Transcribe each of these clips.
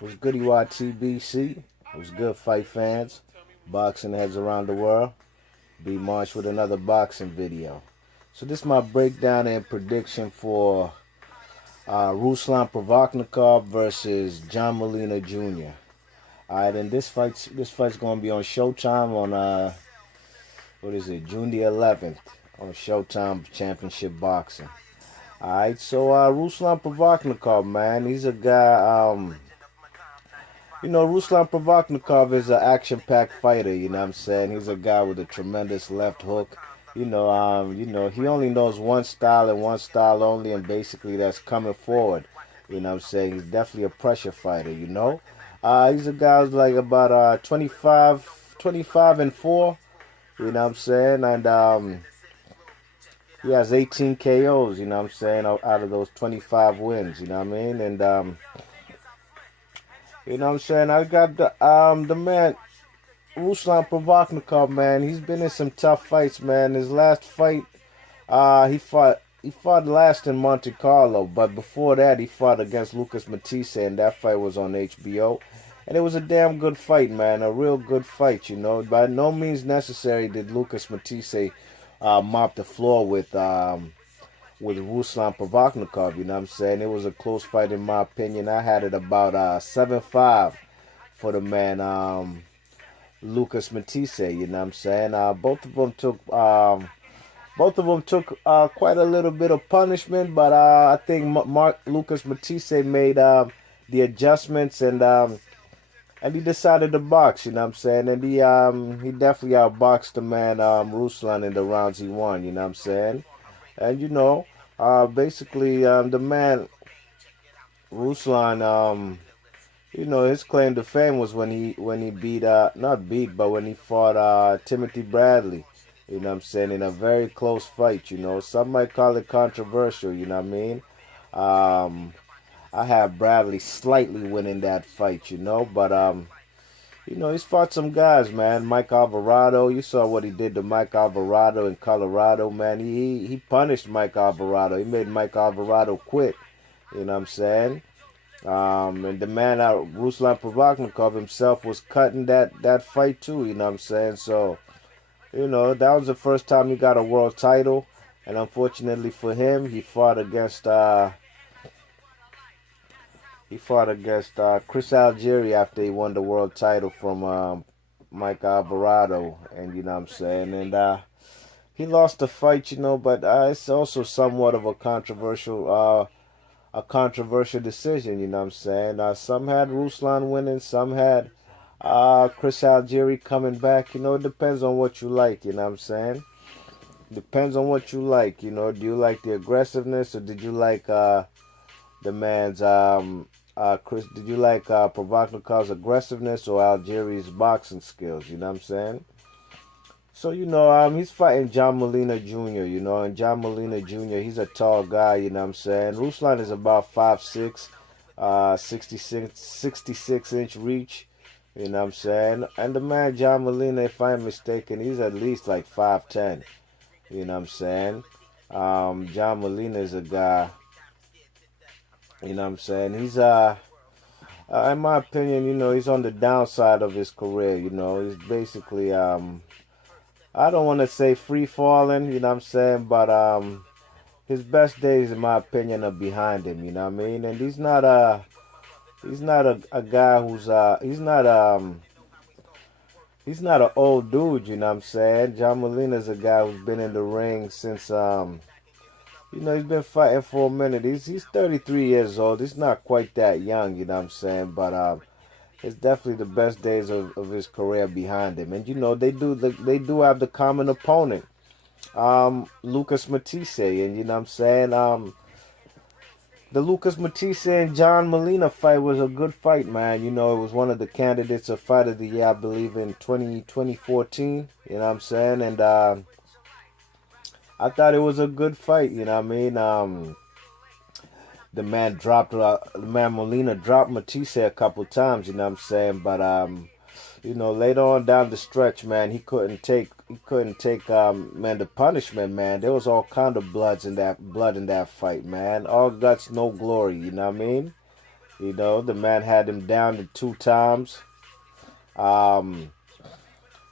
What's goody YTBC? What's good, fight fans? Boxing heads around the world. B March with another boxing video. So this is my breakdown and prediction for Ruslan Provodnikov versus John Molina Jr. Alright, and this fight's gonna be on Showtime on what is it, June the 11th on Showtime Championship Boxing. Alright, so Ruslan Provodnikov, man, he's a guy. Ruslan Provodnikov is an action-packed fighter. You know what I'm saying? He's a guy with a tremendous left hook. He only knows one style and one style only, and basically that's coming forward. You know what I'm saying? He's definitely a pressure fighter. He's a guy who's like about 25 and 4. You know what I'm saying? And he has 18 KOs. You know what I'm saying? Out of those 25 wins. You know what I mean? And you know what I'm saying? I got the man, Ruslan Provodnikov, man. He's been in some tough fights, man. His last fight, he fought last in Monte Carlo, but before that, he fought against Lucas Matthysse, and that fight was on HBO. And it was a damn good fight, man. A real good fight, you know. By no means necessary did Lucas Matthysse mop the floor with Ruslan Provodnikov, you know what I'm saying? It was a close fight in my opinion. I had it about 7-5 for the man Lucas Matthysse, you know what I'm saying? Both of them took quite a little bit of punishment, but I think Lucas Matthysse made the adjustments and he decided to box, you know what I'm saying? And he definitely outboxed the man Ruslan in the rounds he won, you know what I'm saying? And basically the man Ruslan, his claim to fame was when he beat when he fought Timothy Bradley, you know what I'm saying, in a very close fight, you know. Some might call it controversial, you know what I mean? I have Bradley slightly winning that fight, you know, but he's fought some guys, man. Mike Alvarado, you saw what he did to Mike Alvarado in Colorado, man. He punished Mike Alvarado. He made Mike Alvarado quit, you know what I'm saying? And the man Ruslan Provodnikov himself was cutting that fight too, you know what I'm saying? So, that was the first time he got a world title, and unfortunately for him, he fought against Chris Algieri after he won the world title from Mike Alvarado, and you know what I'm saying, and he lost the fight, you know, but it's also somewhat of a controversial decision, you know what I'm saying. Some had Ruslan winning, some had Chris Algieri coming back. You know, it depends on what you like, you know what I'm saying. Depends on what you like, you know. Do you like the aggressiveness, or did you like the man's did you like Provodnikov's aggressiveness or Algieri's boxing skills? You know what I'm saying? So, he's fighting John Molina Jr., you know, and John Molina Jr., he's a tall guy, you know what I'm saying? Ruslan is about 5'6", 66-inch reach, you know what I'm saying? And the man John Molina, if I'm mistaken, he's at least like 5'10", you know what I'm saying? John Molina is a guy, you know what I'm saying? He's, in my opinion, he's on the downside of his career, you know. He's basically, I don't want to say free falling, you know what I'm saying? But his best days, in my opinion, are behind him, you know what I mean? And he's not a guy who's, he's not an old dude, you know what I'm saying? John Molina's a guy who's been in the ring since, he's been fighting for a minute. He's 33 years old. He's not quite that young, you know what I'm saying? But it's definitely the best days of his career behind him. And they do have the common opponent, Lucas Matthysse, and you know what I'm saying? The Lucas Matthysse and John Molina fight was a good fight, man. You know, it was one of the candidates of Fight of the Year, I believe, in 2014. You know what I'm saying? And I thought it was a good fight, you know what I mean? The man Molina dropped Matthysse a couple times, you know what I'm saying? But later on down the stretch, man, he couldn't take man, the punishment, man. There was all kind of blood in that fight, man. All guts, no glory, you know what I mean? You know, the man had him down to 2 times. Um,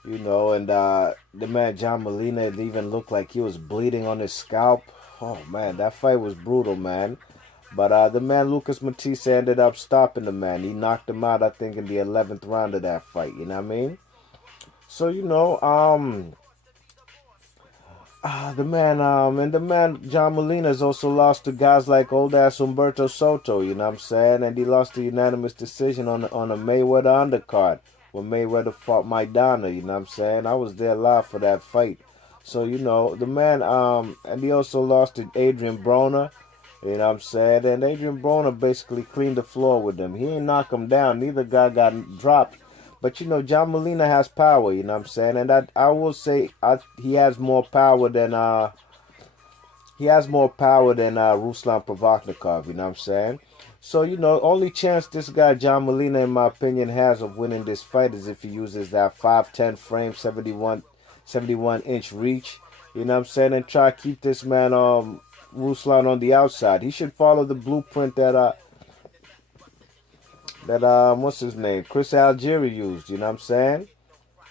you know, and the man John Molina, it even looked like he was bleeding on his scalp. Oh man, that fight was brutal, man. But the man Lucas Matthysse ended up stopping the man. He knocked him out, I think, in the 11th round of that fight. You know what I mean? So you know, and the man John Molina has also lost to guys like old ass Humberto Soto. You know what I'm saying? And he lost a unanimous decision on a Mayweather undercard when Mayweather fought Maidana. You know what I'm saying? I was there live for that fight. So you know, the man and he also lost to Adrian Broner. You know what I'm saying? And Adrian Broner basically cleaned the floor with him. He ain't knock him down. Neither guy got dropped. But, you know, John Molina has power, you know what I'm saying? And I will say he has more power than Ruslan Provodnikov, you know what I'm saying? So, you know, only chance this guy John Molina, in my opinion, has of winning this fight is if he uses that 5'10" frame, 71-inch reach, you know what I'm saying? And try to keep this man Ruslan on the outside. He should follow the blueprint that what's his name, Chris Algieri used. You know what I'm saying?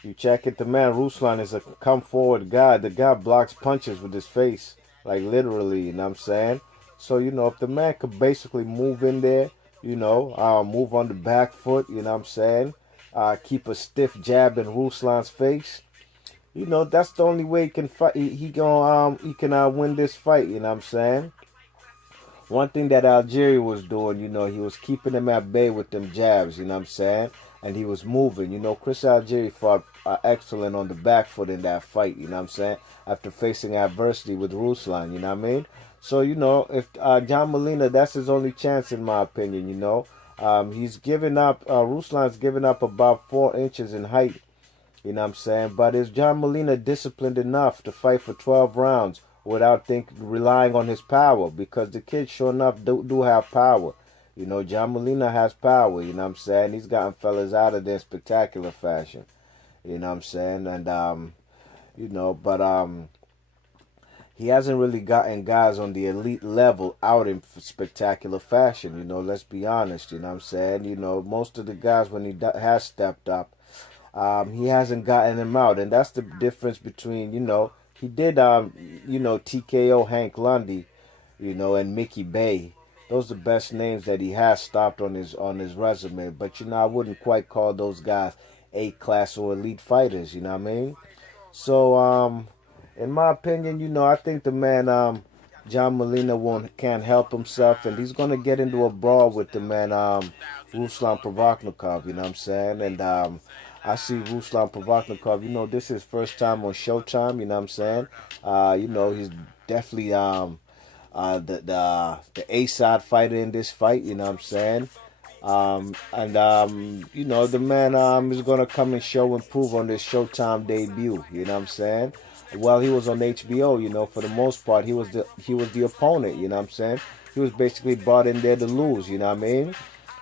You check it, the man Ruslan is a come forward guy. The guy blocks punches with his face, like literally. You know what I'm saying? So you know, if the man could basically move in there, you know, move on the back foot. You know what I'm saying? Keep a stiff jab in Ruslan's face. You know, that's the only way he can fight. He can win this fight. You know what I'm saying? One thing that Algieri was doing, you know, he was keeping him at bay with them jabs, you know what I'm saying? And he was moving. You know, Chris Algieri fought excellent on the back foot in that fight, you know what I'm saying? After facing adversity with Ruslan, you know what I mean? So, you know, if John Molina, that's his only chance in my opinion, you know? He's given up, Ruslan's given up about 4 inches in height, you know what I'm saying? But is John Molina disciplined enough to fight for 12 rounds without relying on his power? Because the kid, sure enough, do have power. You know, John Molina has power, you know what I'm saying? He's gotten fellas out of there in spectacular fashion. You know what I'm saying? And, you know, but he hasn't really gotten guys on the elite level out in spectacular fashion, you know, let's be honest, you know what I'm saying? You know, most of the guys, when he has stepped up, he hasn't gotten them out. And that's the difference between, you know, he did, you know, TKO Hank Lundy, you know, and Mickey Bay. Those are the best names that he has stopped on his resume. But, you know, I wouldn't quite call those guys A-class or elite fighters, you know what I mean? So, in my opinion, you know, I think the man, John Molina can't help himself. And he's going to get into a brawl with the man, Ruslan Provodnikov, you know what I'm saying? And, I see Ruslan Provodnikov, you know, this is his first time on Showtime, you know what I'm saying? You know, he's definitely the A-side fighter in this fight, you know what I'm saying? You know, the man is going to come and show and prove on this Showtime debut, you know what I'm saying? Well, he was on HBO, you know, for the most part, he was the opponent, you know what I'm saying? He was basically brought in there to lose, you know what I mean?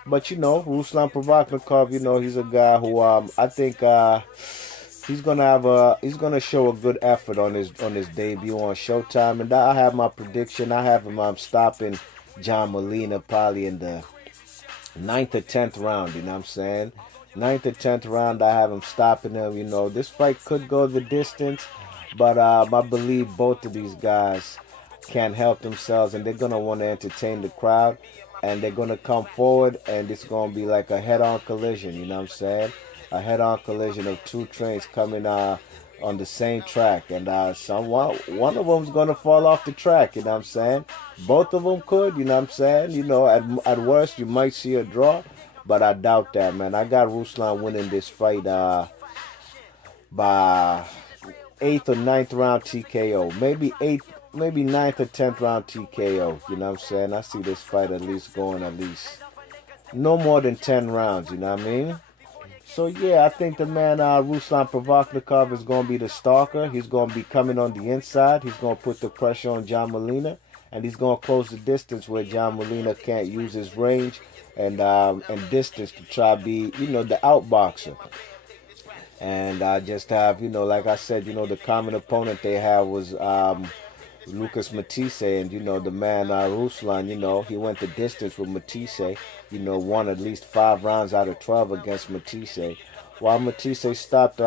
But, you know, Ruslan Provodnikov, you know, he's a guy who I think he's gonna show a good effort on his debut on Showtime, and I have my prediction. I have him stopping John Molina probably in the 9th or 10th round, you know what I'm saying? 9th or 10th round, I have him stopping him. You know, this fight could go the distance, but I believe both of these guys can't help themselves, and they're gonna want to entertain the crowd. And they're going to come forward, and it's going to be like a head-on collision, you know what I'm saying? A head-on collision of two trains coming on the same track. And one of them's going to fall off the track, you know what I'm saying? Both of them could, you know what I'm saying? You know, at worst, you might see a draw, but I doubt that, man. I got Ruslan winning this fight by 8th or 9th round TKO. Maybe 9th or 10th round TKO, you know what I'm saying? I see this fight at least going no more than 10 rounds, you know what I mean? So, yeah, I think the man Ruslan Provodnikov is going to be the stalker. He's going to be coming on the inside. He's going to put the pressure on John Molina, and he's going to close the distance where John Molina can't use his range and distance to try to be, you know, the outboxer. And just have, you know, like I said, you know, the common opponent they have was Lucas Matthysse, and you know the man Ruslan, you know, he went the distance with Matthysse, you know, won at least 5 rounds out of 12 against Matthysse. While Matthysse stopped,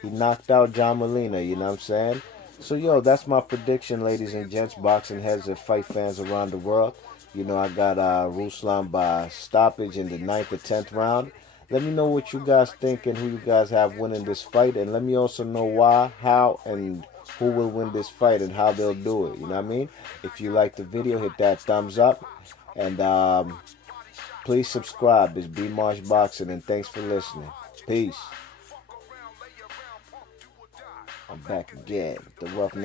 he knocked out John Molina, you know what I'm saying? So yo, that's my prediction, ladies and gents, boxing heads and fight fans around the world. You know, I got Ruslan by stoppage in the 9th or 10th round. Let me know what you guys think and who you guys have winning this fight, and let me also know why, how, and who will win this fight and how they'll do it. You know what I mean? If you like the video, hit that thumbs up, and please subscribe. It's B Marsh Boxing, and thanks for listening. Peace. I'm back again with the rough.